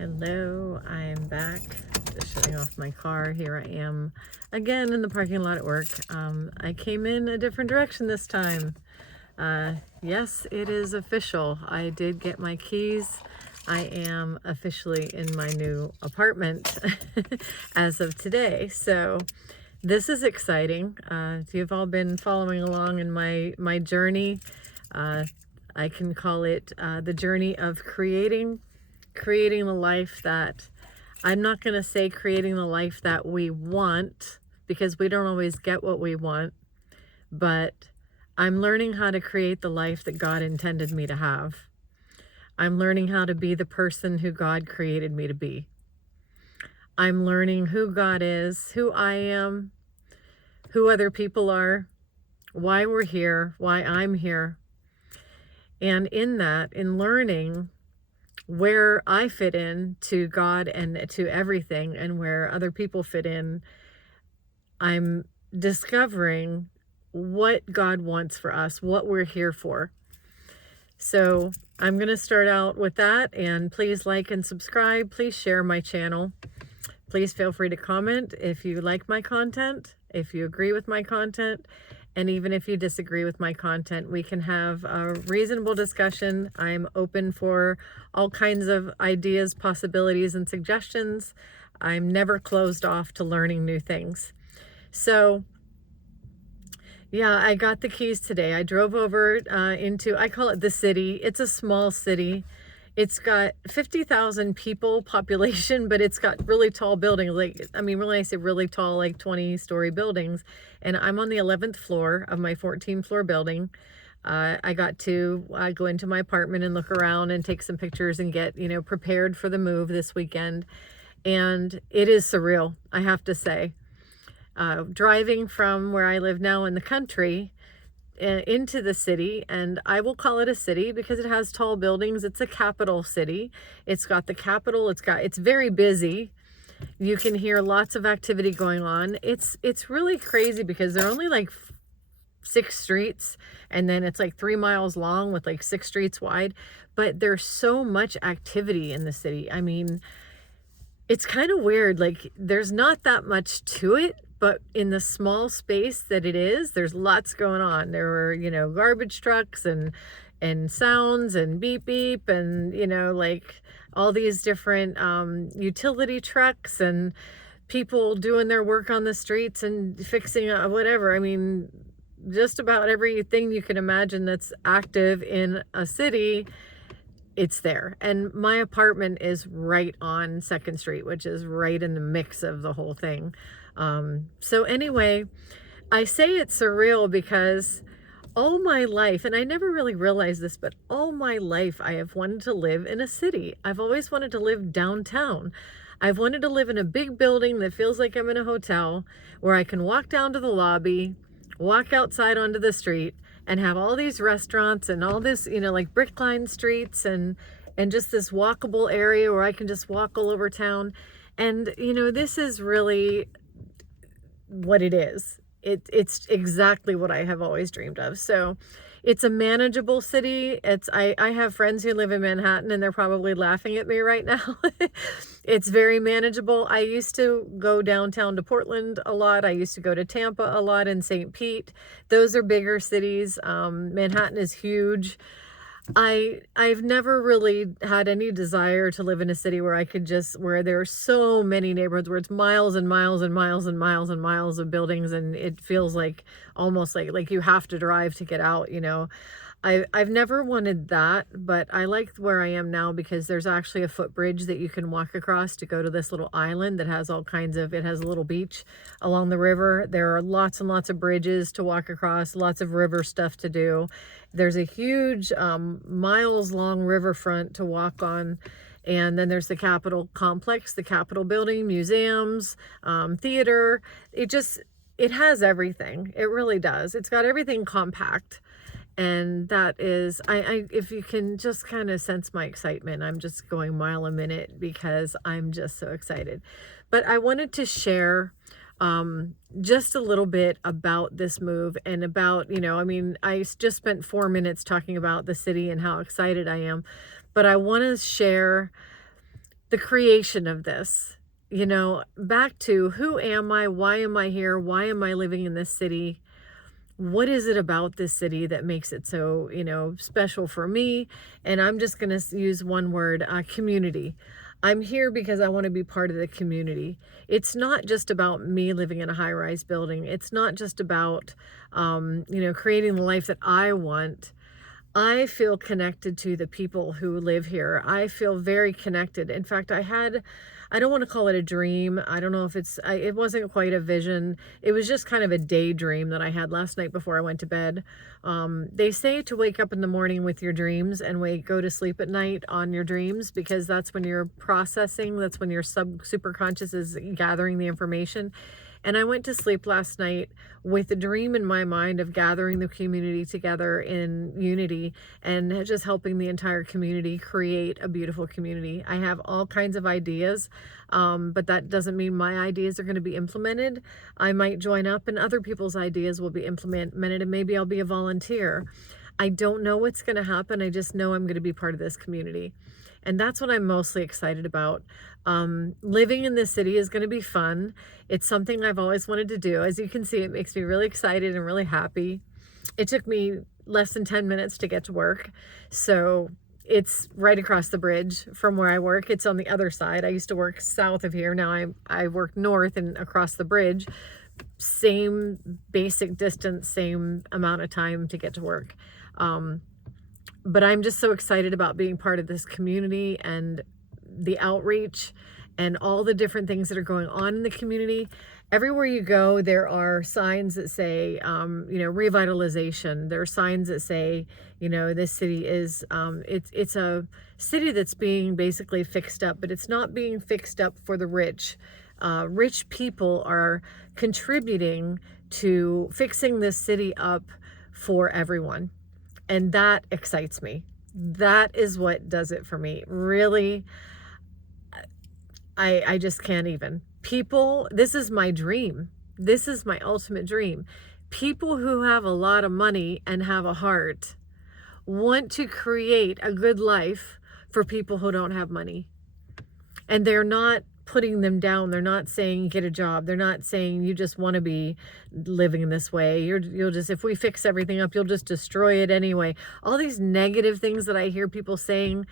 Hello, I'm back. Just shutting off my car. Here I am again in the parking lot at work. I came in a different direction this time. Yes, it is official. I did get my keys. I am officially in my new apartment as of today. So this is exciting. If you've all been following along in my journey, I can call it the journey of creating the life that, I'm not going to say creating the life that we want, because we don't always get what we want, but I'm learning how to create the life that God intended me to have. I'm learning how to be the person who God created me to be. I'm learning who God is, who I am, who other people are, why we're here, why I'm here. And in that, in learning where I fit in to God and to everything, and where other people fit in, I'm discovering what God wants for us, what we're here for. So I'm going to start out with that, and please like and subscribe. Please share my channel. Please feel free to comment if you like my content, if you agree with my content, and even if you disagree with my content. We can have a reasonable discussion. I'm open for all kinds of ideas, possibilities, and suggestions. I'm never closed off to learning new things. So yeah, I got the keys today. I drove over into, I call it the city. It's a small city. It's got 50,000 people population, but it's got really tall buildings. Like, I mean, when I say really tall, like 20-story buildings. And I'm on the 11th floor of my 14-floor building. I got to go into my apartment and look around and take some pictures and get, prepared for the move this weekend. And it is surreal, I have to say. Driving from where I live now in the country into the city, and I will call it a city because it has tall buildings. It's a capital city. It's got the Capitol. It's very busy. You can hear lots of activity going on. It's really crazy because there are only like 6 streets, and then it's like 3 miles long with like 6 streets wide, but there's so much activity in the city. I mean, it's kind of weird. Like, there's not that much to it, but in the small space that it is, there's lots going on. There were, garbage trucks and sounds and beep beep and, like all these different utility trucks and people doing their work on the streets and fixing whatever. I mean, just about everything you can imagine that's active in a city, it's there. And my apartment is right on 2nd Street, which is right in the mix of the whole thing. So anyway, I say it's surreal because all my life, and I never really realized this, but all my life I have wanted to live in a city. I've always wanted to live downtown. I've wanted to live in a big building that feels like I'm in a hotel, where I can walk down to the lobby, walk outside onto the street, and have all these restaurants and all this, like brick-lined streets and just this walkable area where I can just walk all over town. And, this is really what it is. It's exactly what I have always dreamed of. So it's a manageable city. I have friends who live in Manhattan, and they're probably laughing at me right now. It's very manageable. I used to go downtown to Portland a lot. I used to go to Tampa a lot, and St. Pete. Those are bigger cities. Manhattan is huge. I've never really had any desire to live in a city where where there are so many neighborhoods, where it's miles and miles and miles and miles and miles of buildings, and it feels like almost like you have to drive to get out. I've never wanted that, but I like where I am now because there's actually a footbridge that you can walk across to go to this little island that has it has a little beach along the river. There are lots and lots of bridges to walk across, lots of river stuff to do. There's a huge miles long riverfront to walk on. And then there's the Capitol complex, the Capitol building, museums, theater. It has everything. It really does. It's got everything compact. And that is, if you can just kind of sense my excitement, I'm just going mile a minute because I'm just so excited. But I wanted to share just a little bit about this move and about, I just spent 4 minutes talking about the city and how excited I am, but I want to share the creation of this, you know, back to who am I? Why am I here? Why am I living in this city? What is it about this city that makes it so, you know, special for me? And I'm just going to use one word, community. I'm here because I want to be part of the community. It's not just about me living in a high-rise building. It's not just about, you know, creating the life that I want. I feel connected to the people who live here. I feel very connected. In fact, I don't want to call it a dream. I don't know if it wasn't quite a vision. It was just kind of a daydream that I had last night before I went to bed. They say to wake up in the morning with your dreams and go to sleep at night on your dreams, because that's when you're processing, that's when your super conscious is gathering the information. And I went to sleep last night with a dream in my mind of gathering the community together in unity and just helping the entire community create a beautiful community. I have all kinds of ideas, but that doesn't mean my ideas are going to be implemented. I might join up and other people's ideas will be implemented, and maybe I'll be a volunteer. I don't know what's going to happen. I just know I'm going to be part of this community. And that's what I'm mostly excited about. Living in this city is going to be fun. It's something I've always wanted to do. As you can see, it makes me really excited and really happy. It took me less than 10 minutes to get to work. So it's right across the bridge from where I work. It's on the other side. I used to work south of here. Now I work north and across the bridge. Same basic distance, same amount of time to get to work. But I'm just so excited about being part of this community and the outreach and all the different things that are going on in the community. Everywhere you go, there are signs that say, you know, revitalization. There are signs that say, you know, this city is, it's a city that's being basically fixed up, but it's not being fixed up for the rich. Rich people are contributing to fixing this city up for everyone. And that excites me. That is what does it for me. Really, I just can't even. People, this is my dream. This is my ultimate dream. People who have a lot of money and have a heart want to create a good life for people who don't have money. And they're not putting them down. They're not saying get a job. They're not saying you just want to be living in this way. You'll just, if we fix everything up, you'll just destroy it anyway. All these negative things that I hear people saying,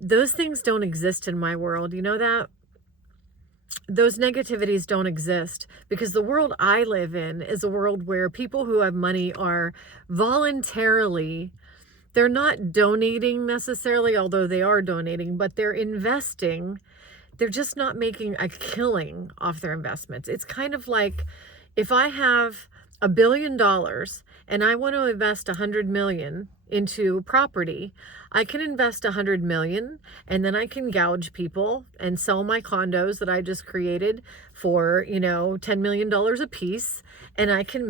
those things don't exist in my world. You know that? Those negativities don't exist, because the world I live in is a world where people who have money are voluntarily, they're not donating necessarily, although they are donating, but they're investing. They're just not making a killing off their investments. It's kind of like if I have $1 billion and I want to invest 100 million into property, I can invest 100 million and then I can gouge people and sell my condos that I just created for, you know, $10 million a piece. And I can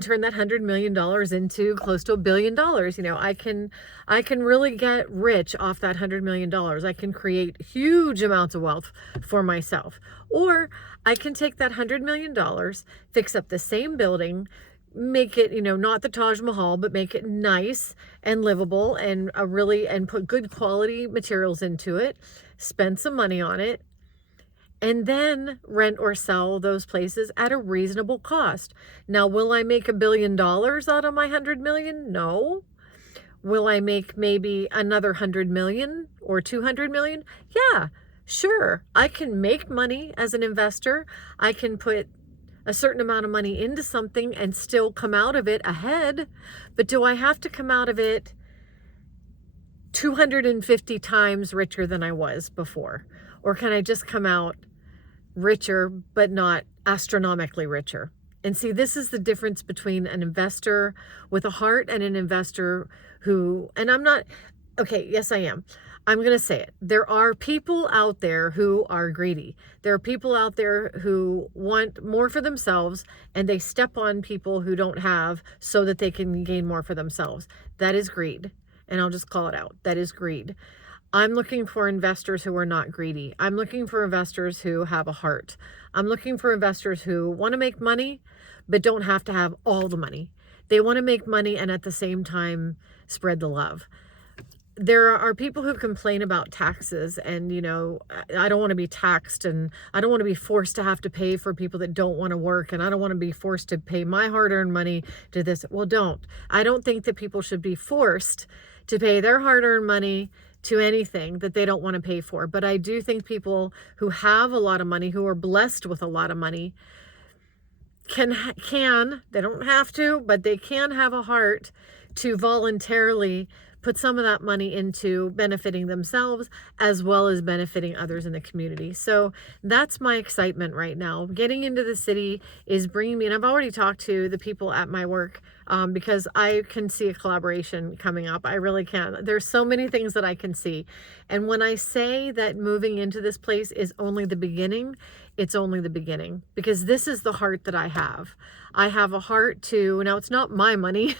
turn that $100 million into close to $1 billion. You know, I can really get rich off that $100 million. I can create huge amounts of wealth for myself. Or I can take that $100 million, fix up the same building, make it, you know, not the Taj Mahal, but make it nice and livable and and put good quality materials into it, spend some money on it, and then rent or sell those places at a reasonable cost. Now, will I make $1 billion out of my 100 million? No. Will I make maybe another 100 million or 200 million? Yeah, sure. I can make money as an investor. I can put a certain amount of money into something and still come out of it ahead. But do I have to come out of it 250 times richer than I was before? Or can I just come out richer, but not astronomically richer? And see, this is the difference between an investor with a heart and an investor who, and I'm not, okay, yes, I am. I'm going to say it. There are people out there who are greedy. There are people out there who want more for themselves, and they step on people who don't have so that they can gain more for themselves. That is greed. And I'll just call it out. That is greed. I'm looking for investors who are not greedy. I'm looking for investors who have a heart. I'm looking for investors who want to make money, but don't have to have all the money. They want to make money and at the same time spread the love. there are people who complain about taxes and, I don't want to be taxed, and I don't want to be forced to have to pay for people that don't want to work, and I don't want to be forced to pay my hard-earned money to this. Well, don't. I don't think that people should be forced to pay their hard-earned money to anything that they don't want to pay for. But I do think people who have a lot of money, who are blessed with a lot of money, can, they don't have to, but they can have a heart to voluntarily put some of that money into benefiting themselves as well as benefiting others in the community. So that's my excitement right now. Getting into the city is bringing me, and I've already talked to the people at my work, because I can see a collaboration coming up. I really can. There's so many things that I can see. And when I say that moving into this place is only the beginning, it's only the beginning, because this is the heart that I have. I have a heart to, now it's not my money.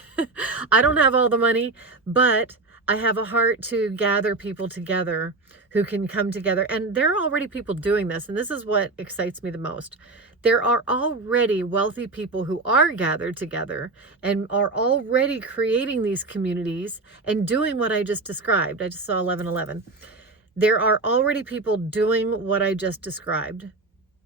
I don't have all the money, but I have a heart to gather people together who can come together. And there are already people doing this. And this is what excites me the most. There are already wealthy people who are gathered together and are already creating these communities and doing what I just described. I just saw 1111. There are already people doing what I just described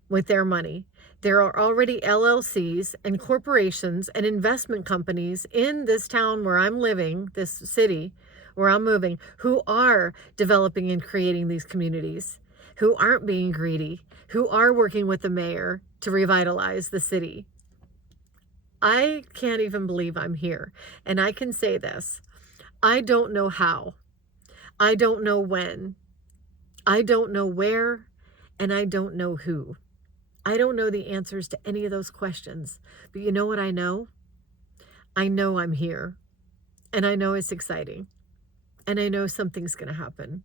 with their money. There are already LLCs and corporations and investment companies in this town where I'm living, this city where I'm moving, who are developing and creating these communities, who aren't being greedy, who are working with the mayor to revitalize the city. I can't even believe I'm here. And I can say this, I don't know how, I don't know when, I don't know where, and I don't know who. I don't know the answers to any of those questions, but you know what I know? I know I'm here, and I know it's exciting, and I know something's going to happen,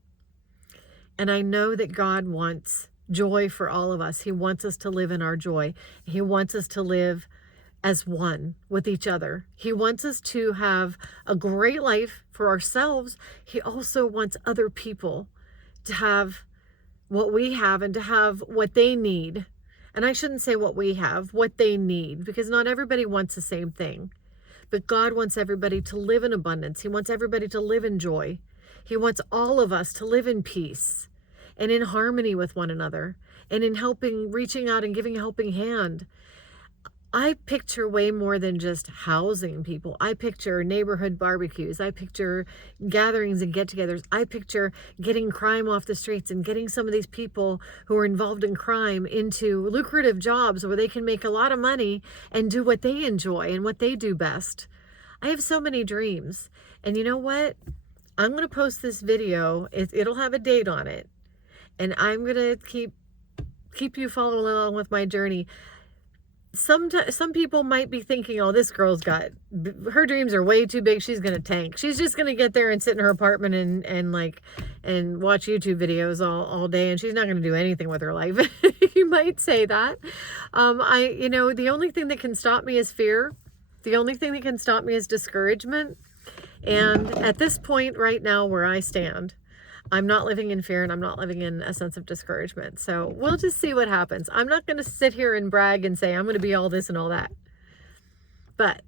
and I know that God wants joy for all of us. He wants us to live in our joy. He wants us to live as one with each other. He wants us to have a great life for ourselves. He also wants other people to have what we have and to have what they need. And I shouldn't say what we have, what they need, because not everybody wants the same thing. But God wants everybody to live in abundance. He wants everybody to live in joy. He wants all of us to live in peace and in harmony with one another and in helping, reaching out and giving a helping hand. I picture way more than just housing people. I picture neighborhood barbecues. I picture gatherings and get-togethers. I picture getting crime off the streets and getting some of these people who are involved in crime into lucrative jobs where they can make a lot of money and do what they enjoy and what they do best. I have so many dreams. And you know what? I'm going to post this video. It'll have a date on it. And I'm going to keep you following along with my journey. Some people might be thinking, oh, this girl's got, her dreams are way too big. She's going to tank. She's just going to get there and sit in her apartment and watch YouTube videos all day. And she's not going to do anything with her life. You might say that. The only thing that can stop me is fear. The only thing that can stop me is discouragement. And at this point right now where I stand, I'm not living in fear and I'm not living in a sense of discouragement. So we'll just see what happens. I'm not going to sit here and brag and say I'm going to be all this and all that. But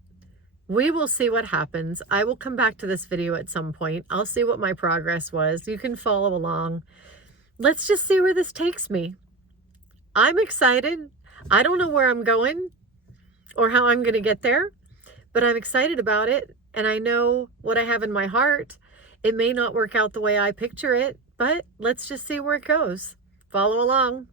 we will see what happens. I will come back to this video at some point. I'll see what my progress was. You can follow along. Let's just see where this takes me. I'm excited. I don't know where I'm going or how I'm going to get there, but I'm excited about it. And I know what I have in my heart. It may not work out the way I picture it, but let's just see where it goes. Follow along.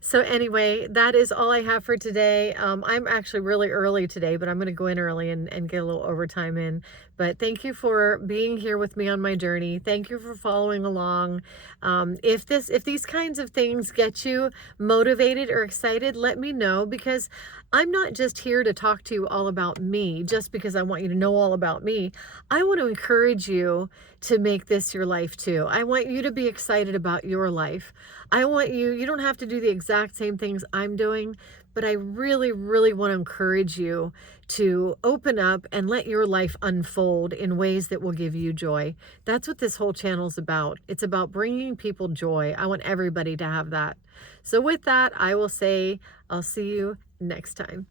So anyway, that is all I have for today. I'm actually really early today, but I'm going to go in early and get a little overtime in. But thank you for being here with me on my journey. Thank you for following along. If these kinds of things get you motivated or excited, let me know, because I'm not just here to talk to you all about me just because I want you to know all about me. I want to encourage you to make this your life too. I want you to be excited about your life. I want you don't have to do the exact same things I'm doing, but I really, really want to encourage you to open up and let your life unfold in ways that will give you joy. That's what this whole channel is about. It's about bringing people joy. I want everybody to have that. So with that, I will say, I'll see you next time.